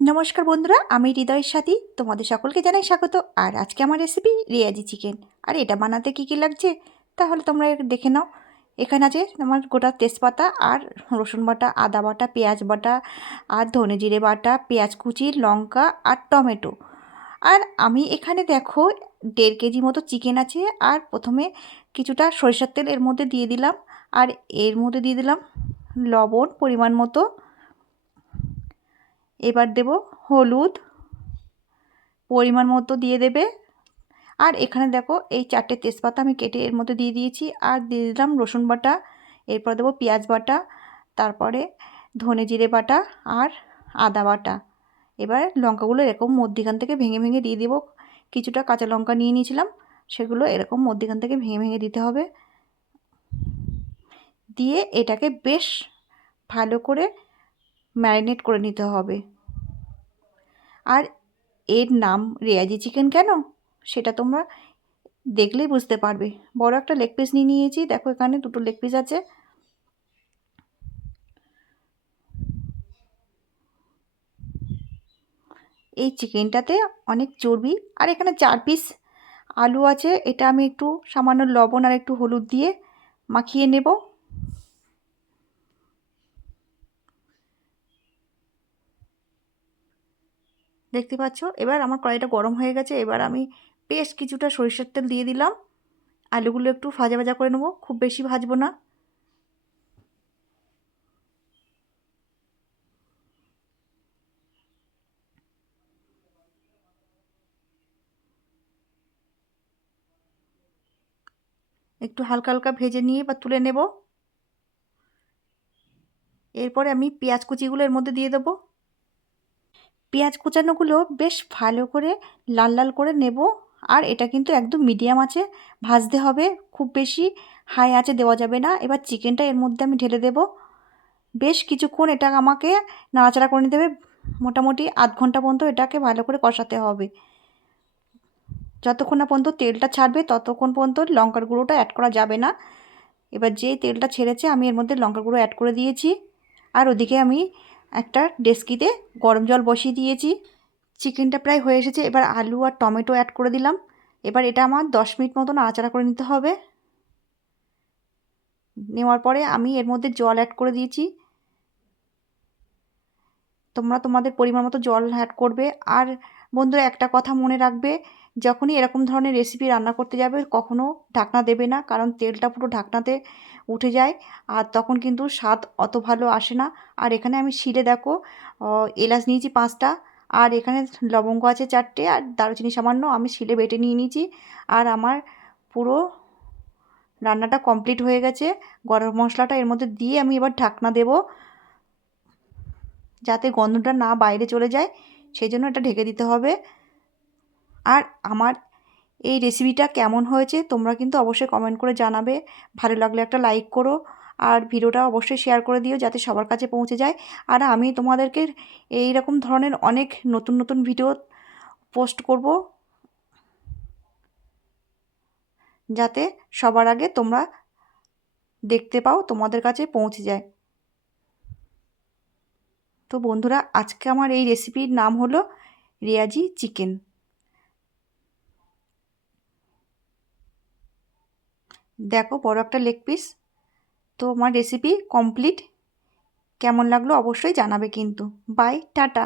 নমস্কার বন্ধুরা, আমি হৃদয়ের সাথী। তোমাদের সকলকে জানাই স্বাগত। আর আজকে আমার রেসিপি রিয়াজি চিকেন আর এটা বানাতে কী কী লাগছে, তাহলে তোমরা দেখে নাও। এখানে আছে আমার গোটা তেজপাতা আর রসুন বাটা, আদা বাটা, পেঁয়াজ বাটা, আর ধনে জিরে বাটা, পেঁয়াজ কুচি, লঙ্কা আর টমেটো। আর আমি এখানে দেখো দেড় কেজি মতো চিকেন আছে, আর প্রথমে কিছুটা সরিষার তেল এর মধ্যে দিয়ে দিলাম। আর এর মধ্যে দিয়ে দিলাম লবণ পরিমাণ মতো। এবার দেব হলুদ, পরিমাণ মতো দিয়ে দেবে। আর এখানে দেখো এই চারটে তেজপাতা আমি কেটে এর মধ্যে দিয়ে দিয়েছি। আর দিয়ে দিলাম রসুন বাটা, এরপর দেবো পেঁয়াজ বাটা, তারপরে ধনে জিরে বাটা আর আদা বাটা। এবার লঙ্কাগুলো এরকম মধ্যিখান থেকে ভেঙে ভেঙে দিয়ে দেবো। কিছুটা কাঁচা লঙ্কা নিয়ে নিয়েছিলাম, সেগুলো এরকম মধ্যিখান থেকে ভেঙে ভেঙে দিতে হবে। দিয়ে এটাকে বেশ ভালো করে ম্যারিনেট করে নিতে হবে। আর এর নাম রেয়াজি চিকেন কেন? সেটা তোমরা দেখলেই বুঝতে পারবে। বড় একটা লেগ পিস নিয়ে নিয়েছি। দেখো এখানে দুটো লেগ পিস আছে। এই চিকেনটাতে অনেক চর্বি আর এখানে চার পিস আলু আছে। এটা আমি একটু সামান্য লবণ আর একটু হলুদ দিয়ে মাখিয়ে নেব। দেখতে পাচ্ছ? এবার আমার কড়াইটা গরম হয়ে গেছে, এবার আমি বেশ কিছুটা সরিষার তেল দিয়ে দিলাম। আলুগুলো একটু ভাজা ভাজা করে নেব, খুব বেশি ভাজবো না। একটু হালকা হালকা ভেজে নিয়ে বা তুলে নেব। এরপরে আমি পেঁয়াজ কুচিগুলো এর মধ্যে দিয়ে দেবো। পেঁয়াজ কুচানোগুলো বেশ ভালো করে লাল লাল করে নেব। আর এটা কিন্তু একদম মিডিয়াম আছে, ভাজতে হবে, খুব বেশি হাই আছে দেওয়া যাবে না। এবার চিকেনটা এর মধ্যে আমি ঢেলে দেব। বেশ কিছুক্ষণ এটা আমাকে নাড়াচাড়া করে নিতে হবে। মোটামুটি আধ ঘণ্টা পর্যন্ত এটাকে ভালো করে কষাতে হবে। যতক্ষণ না পর্যন্ত তেলটা ছাড়বে, ততক্ষণ পর্যন্ত লঙ্কার গুঁড়োটা অ্যাড করা যাবে না। এবার যে তেলটা ছেড়েছে, আমি এর মধ্যে লঙ্কার গুঁড়ো অ্যাড করে দিয়েছি। আর ওদিকে আমি একটা ডেস্কিতে গরম জল বসিয়ে দিয়েছি। চিকেনটা প্রায় হয়ে এসেছে। এবার আলু আর টমেটো অ্যাড করে দিলাম। এবার এটা আমার দশ মিনিট মতন নাড়াচাড়া করে নিতে হবে। নেওয়ার পরে আমি এর মধ্যে জল অ্যাড করে দিয়েছি। তোমরা তোমাদের পরিমাণ মতো জল অ্যাড করবে। আর বন্ধুরা, একটা কথা মনে রাখবে, যখনই এরকম ধরনের রেসিপি রান্না করতে যাবে কখনও ঢাকনা দেবে না, কারণ তেলটা পুরো ঢাকনাতে উঠে যায়, আর তখন কিন্তু স্বাদ অত ভালো আসে না। আর এখানে আমি শিলে দেখো এলাচ নিয়েছি পাঁচটা, আর এখানে লবঙ্গ আছে চারটে, আর দারুচিনি সামান্য আমি শিলে বেটে নিয়ে নিয়েছি, আর আমার পুরো রান্নাটা কমপ্লিট হয়ে গেছে। গরম মশলাটা এর মধ্যে দিয়ে আমি এবার ঢাকনা দেব, যাতে গন্ধটা না বাইরে চলে যায়। সেই জন্য এটা ঢেকে দিতে হবে। আর আমার এই রেসিপিটা কেমন হয়েছে তোমরা কিন্তু অবশ্যই কমেন্ট করে জানাবে। ভালো লাগলে একটা লাইক করো আর ভিডিওটা অবশ্যই শেয়ার করে দিও যাতে সবার কাছে পৌঁছে যায়। আর আমি তোমাদেরকে এই রকম ধরনের অনেক নতুন নতুন ভিডিও পোস্ট করব যাতে সবার আগে তোমরা দেখতে পাও, তোমাদের কাছে পৌঁছে যায়। তো বন্ধুরা, আজকে আমার এই রেসিপির নাম হলো রেয়াজি চিকেন। দেখো, বড় একটা লেগ পিস তো আমার রেসিপি কমপ্লিট কেমন লাগল অবশ্যই জানাবে কিন্তু। Bye tata.